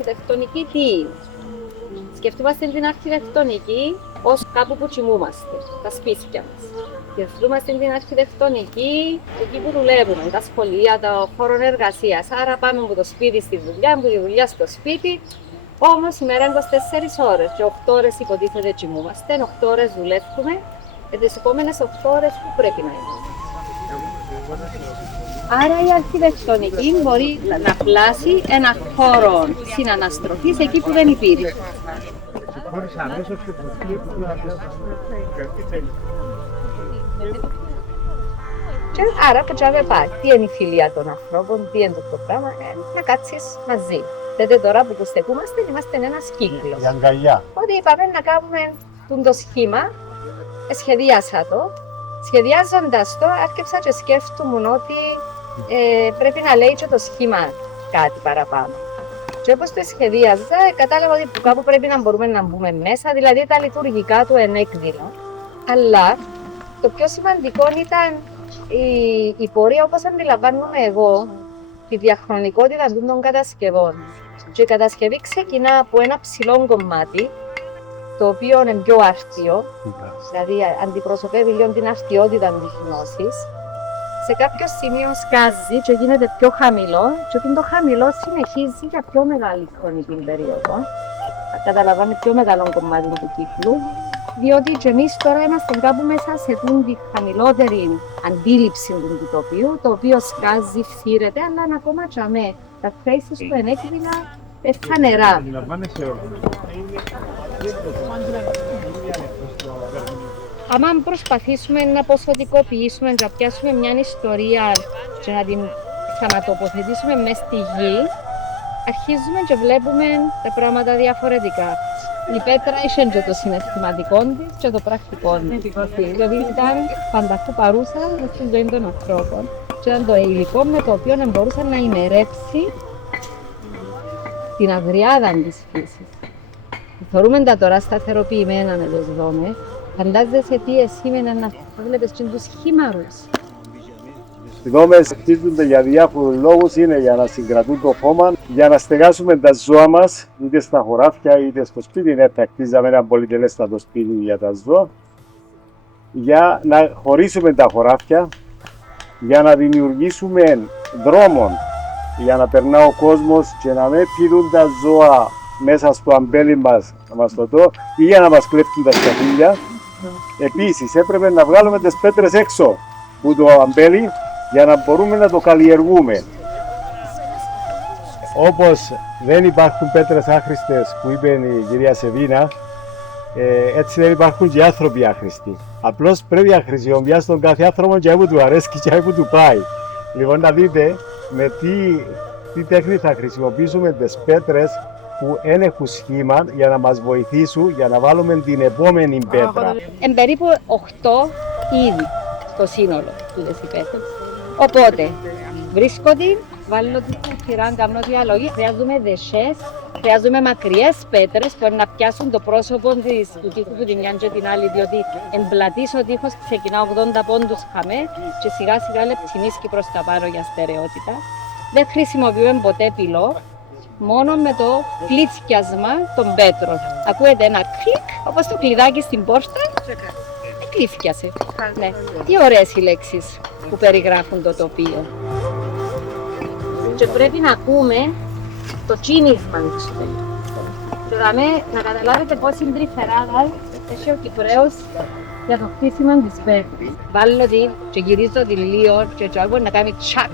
αρχιτεκτονική τι είναι? Σκεφτούμαστε την αρχιτεκτονική ως κάπου που κοιμούμαστε, τα σπίτια μας. Σκεφτούμαστε την αρχιτεκτονική εκεί που δουλεύουμε, τα σχολεία, το χώρο εργασίας. Άρα πάμε από το σπίτι στη δουλειά, από τη δουλειά στο σπίτι. Όμως η μέρα είναι 24 ώρες και 8 ώρες υποτίθεται κοιμούμαστε, 8 ώρες δουλεύουμε. Τις επόμενες 8 ώρες που πρέπει να είναι? Άρα η αρχιτεκτονική μπορεί να πλάσει ένα χώρο συναναστροφής εκεί που δεν υπήρχε. Και άρα που τσάβε πάει, τι είναι η φιλία των ανθρώπων, τι είναι το πράγμα, να κάτσεις μαζί. Δείτε τώρα που στεκούμαστε, είμαστε ένας κύκλος. Η αγκαλιά. Ότι είπαμε να κάνουμε το σχήμα, σχεδίασα το. Σχεδιάζοντας το, άρχισα και σκέφτομαι ότι πρέπει να λέει και το σχήμα κάτι παραπάνω. Και όπως το σχεδίαζα, κατάλαβα ότι κάπου πρέπει να μπορούμε να μπούμε μέσα, δηλαδή τα λειτουργικά του ενέκδηλα. Αλλά το πιο σημαντικό ήταν η πορεία όπως αντιλαμβάνομαι εγώ, τη διαχρονικότητα των κατασκευών. Και η κατασκευή ξεκινά από ένα ψηλό κομμάτι, το οποίο είναι πιο άρτιο, δηλαδή αντιπροσωπεύει λίγο την αρτιότητα της γνώσης. Σε κάποιο σημείο σκάζει και γίνεται πιο χαμηλό και το χαμηλό συνεχίζει για πιο μεγάλη χρονική περίοδο. Καταλαβαίνει πιο μεγάλο κομμάτι του κύκλου, διότι και εμείς τώρα είμαστε κάπου μέσα σε τη χαμηλότερη αντίληψη του τοπίου, το οποίο σκάζει, φθήρεται, αλλά είναι ακόμα τσαμέ. Τα θέσεις του ενέκδηλα στα νερά. Αν προσπαθήσουμε να ποσοτικοποιήσουμε, να πιάσουμε μια ιστορία και να την ξανατοποθετήσουμε μέσα στη γη, αρχίζουμε και βλέπουμε τα πράγματα διαφορετικά. Η πέτρα είχε και το συναισθηματικό της και το πρακτικό της. Δηλαδή ήταν πανταχού παρούσα στη ζωή των ανθρώπων. Και ήταν το υλικό με το οποίο μπορούσε να ημερέψει την αγριάδα της φύσης. Θεωρούμε τα τώρα σταθεροποιημένα με τις δόμες. Φαντάζεσαι τι σήμαινε να βλέπεις και τους χήμαρους. Οι δόμες χτίζονται για διάφορους λόγους, είναι για να συγκρατούν το χώμα, για να στεγάσουμε τα ζώα μας, είτε στα χωράφια είτε στο σπίτι. Ναι, θα χτίζαμε ένα πολυτελέστατο σπίτι για τα ζώα, για να χωρίσουμε τα χωράφια, για να δημιουργήσουμε δρόμων, για να περνά ο κόσμος και να μην πηδούν τα ζώα μέσα στο αμπέλι μας, ή για να μας κλέφτουν τα σκαφίλια. Επίσης, έπρεπε να βγάλουμε τις πέτρες έξω από το αμπέλι για να μπορούμε να το καλλιεργούμε. Όπως δεν υπάρχουν πέτρες άχρηστες που είπε η κυρία Σεβίνα, έτσι δεν υπάρχουν και άνθρωποι άχρηστοι. Απλώς πρέπει να χρησιμοποιήσει τον κάθε άνθρωπο και που του αρέσει και που του πάει. Λοιπόν, να δείτε με τι τέχνη θα χρησιμοποιήσουμε τις πέτρες που δεν έχουν σχήμα για να μας βοηθήσουν για να βάλουμε την επόμενη πέτρα. Εν περίπου 8 είδη το σύνολο του δεσιπέτρες. Οπότε βρίσκω την, βάλω την σειρά, κάνω διαλογή. Χρειάζομαι δεσές, χρειάζομαι μακριές πέτρες που να πιάσουν το πρόσωπο του τείχου του την μια και την άλλη, διότι εμπλατής ο τείχος ξεκινά 80 πόντους χαμέ και σιγά σιγά λεπτυνίσκει προς τα πάνω για στερεότητα. Δεν χρησιμοποιούμε ποτέ πυλό. Μόνο με το κλίτσιασμα των πέτρων. Ακούετε ένα κλικ, όπως το κλειδάκι στην πόρτα, κλίθκιασε. Ναι. Τι ωραίες οι λέξεις που περιγράφουν το τοπίο. Και πρέπει να ακούμε το κίνησμα του σπίτου. Και να καταλάβετε πόση τρυφεράδα έχει ο Κυπραίος για το χτίσιμο της πέτρας. Βάλω την και γυρίζω την λίγο και μπορεί να κάνει τσακ.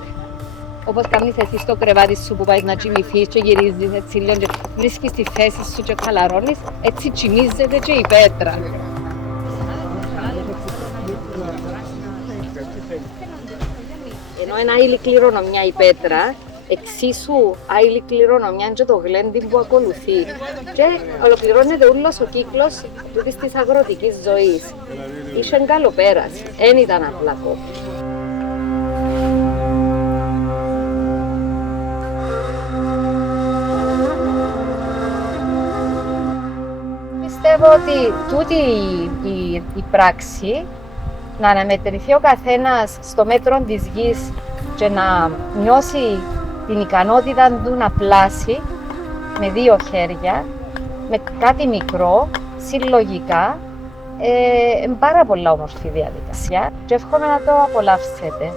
Όπως κάνεις εσύ στο κρεβάτι σου που πάει να κοιμηθείς και γυρίζεις έτσι λίγο και βρίσκεις τη θέση σου και χαλαρώνεις, έτσι κοιμίζεται και η πέτρα. Ενώ ένα άειλη κληρονομιά η πέτρα, εξίσου άειλη κληρονομιά και το γλέντι που ακολουθεί. Και ολοκληρώνεται όλος ο κύκλος της αγροτικής ζωής. Είχε καλοπέραση, δεν ήταν απλά κόπο. Πιστεύω ότι τούτη η πράξη, να αναμετρηθεί ο καθένας στο μέτρο της γης και να νιώσει την ικανότητα του να πλάσει, με δύο χέρια, με κάτι μικρό, συλλογικά. Πάρα πολλά όμορφη διαδικασία και εύχομαι να το απολαύσετε.